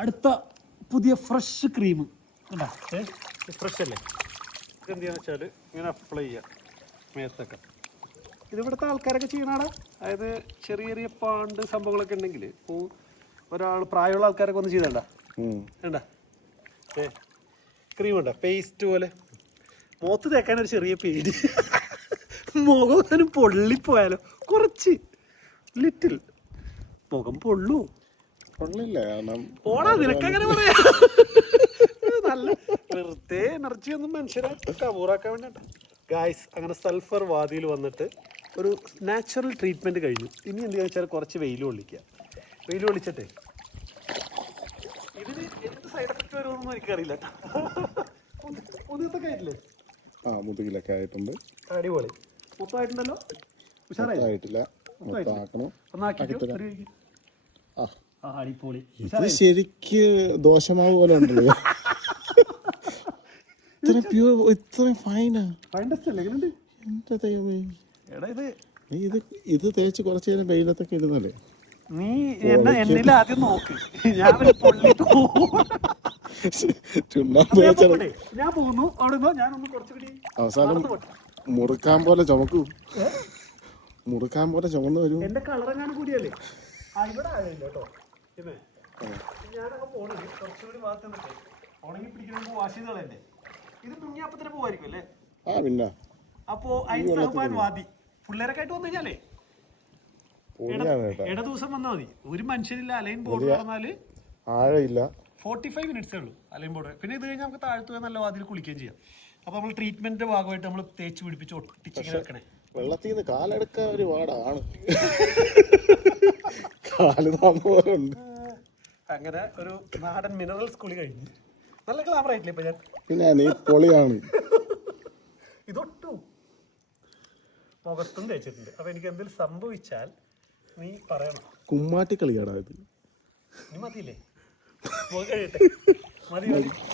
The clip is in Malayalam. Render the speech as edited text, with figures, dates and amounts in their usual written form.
അടുത്ത പുതിയ ഫ്രഷ് ക്രീം കണ്ടാ ഫ്രഷ് അല്ലേ. ഇതെന്ത് ചെയ്യാന്ന് വെച്ചാൽ ഇങ്ങനെ അപ്ലൈ ചെയ്യാം മേത്തൊക്കെ. ഇതിവിടുത്തെ ആൾക്കാരൊക്കെ ചെയ്യണാണ്. അതായത് ചെറിയ ചെറിയ പാണ്ട് സംഭവങ്ങളൊക്കെ ഉണ്ടെങ്കിൽ ഇപ്പോൾ ഒരാൾ പ്രായമുള്ള ആൾക്കാരൊക്കെ ഒന്ന് ചെയ്തണ്ട വേണ്ട ക്രീം ഉണ്ട പേസ്റ്റ് പോലെ മുഖത്ത് തേക്കാൻ ഒരു ചെറിയ പേര് മുഖം പൊള്ളിപ്പോയാലോ കുറച്ച് ലിറ്റിൽ മുഖം പൊള്ളൂ പോടാ നിനക്കങ്ങനെ പറയാ. നല്ല വെറുതെ എനർജി ഒന്നും മനുഷ്യരെ കബൂറാക്കാൻ വേണ്ടിട്ടാ ഗായ്സ്. അങ്ങനെ സൾഫർ വാതിയിൽ വന്നിട്ട് ഒരു നാച്ചുറൽ ട്രീറ്റ്മെന്റ് കഴിഞ്ഞു. ഇനി എന്ത് വെച്ചാൽ കുറച്ച് വെയിൽ കൊള്ളിക്കുക. വെയിൽ കൊള്ളിച്ചിട്ടേ ഇതിന് എന്ത് സൈഡ് എഫക്ട് വരുമെന്നൊന്നും എനിക്കറിയില്ല. മുതുകത്തൊക്കെ ആയിട്ടില്ലേ? മുതുകിലൊക്കെ ആയിട്ടുണ്ട്. അടിപൊളി. മൊത്തമായിട്ടുണ്ടല്ലോ. ഉഷാറായിട്ടില്ല. അടിപൊളി. ഇത് ശരിക്ക് ദോശമാവ് പോലെ ഉണ്ടല്ലോ. ഇത്രയും ഫൈനാ. എന്റെ ദൈവമേ, ഇത് തേച്ച് കുറച്ചു നേരം വെയിലത്തൊക്കെ ഇടുന്നല്ലേ. നീ എന്നിൽ ആദ്യം നോക്ക്. ഞാൻ പോകുന്നു അവിടെ. ഞാനൊന്ന് കുറച്ചുകൂടി അവസാനം മുറുക്കാൻ പോലെ ചുമക്കൂ. മുറുക്കാൻ പോലെ ചുമന്ന് വരും. എന്റെ കളറെങ്ങാനും കൂടിയല്ലേ. ഇവിടെ ആയില്ല കേട്ടോ. ഞാനൊക്കെ പോണത് കുറച്ചുകൂടി ഭാഗത്ത് നിന്നിട്ട് ഉണങ്ങി പിടിക്കുമ്പോൾ വാഷ് ചെയ്ത് കളയണ്ടേ. ഇത് മുങ്ങിയപ്പത്തിന് പോവായിരിക്കും അല്ലേ. പിന്നെ അപ്പോ ഐൻസഹബാൻ വാദി പിള്ളേരൊക്കെ ആയിട്ട് വന്നു കഴിഞ്ഞാലേ ഇട ദിവസം വന്നാൽ മതി. ഒരു മനുഷ്യരില്ല. അലൈൻ ബോർഡ് പറഞ്ഞാല് ആഴയില്ല. 45 മിനിറ്റ്സേ ഉള്ളൂ അലൈൻ ബോർഡ്. പിന്നെ ഇത് കഴിഞ്ഞാൽ നമുക്ക് താഴത്ത് പോയി നല്ല വാതിൽ കുളിക്കുകയും ചെയ്യാം. അപ്പൊ നമ്മൾ ട്രീറ്റ്മെന്റിന്റെ ഭാഗമായിട്ട് നമ്മൾ തേച്ച് പിടിപ്പിച്ച് ഒട്ടിച്ചിങ്ങനെ വെക്കണേ. വെള്ളത്തിൽ നിന്ന് കാലെടുക്കാൻ ഒരു പാടാണ്. കാല് താമ്പോലുണ്ട്. അങ്ങനെ ഒരു നാടൻ മിനറൽ സ്കൂളിൽ കഴിഞ്ഞു. നല്ല ഗ്ലാമർ ആയിട്ടില്ലേ ഇപ്പൊ ഞാൻ. പിന്നെ നീ പൊളിയാണ്. ഇതൊട്ടു മുഖത്തും തേച്ചിട്ടുണ്ട്. അപ്പൊ എനിക്ക് എന്തെങ്കിലും സംഭവിച്ചാൽ നീ പറയണം. കുമ്മാട്ടി കളിയാടാ ഇത്. നീ മതിയില്ലേ? മതി മതി.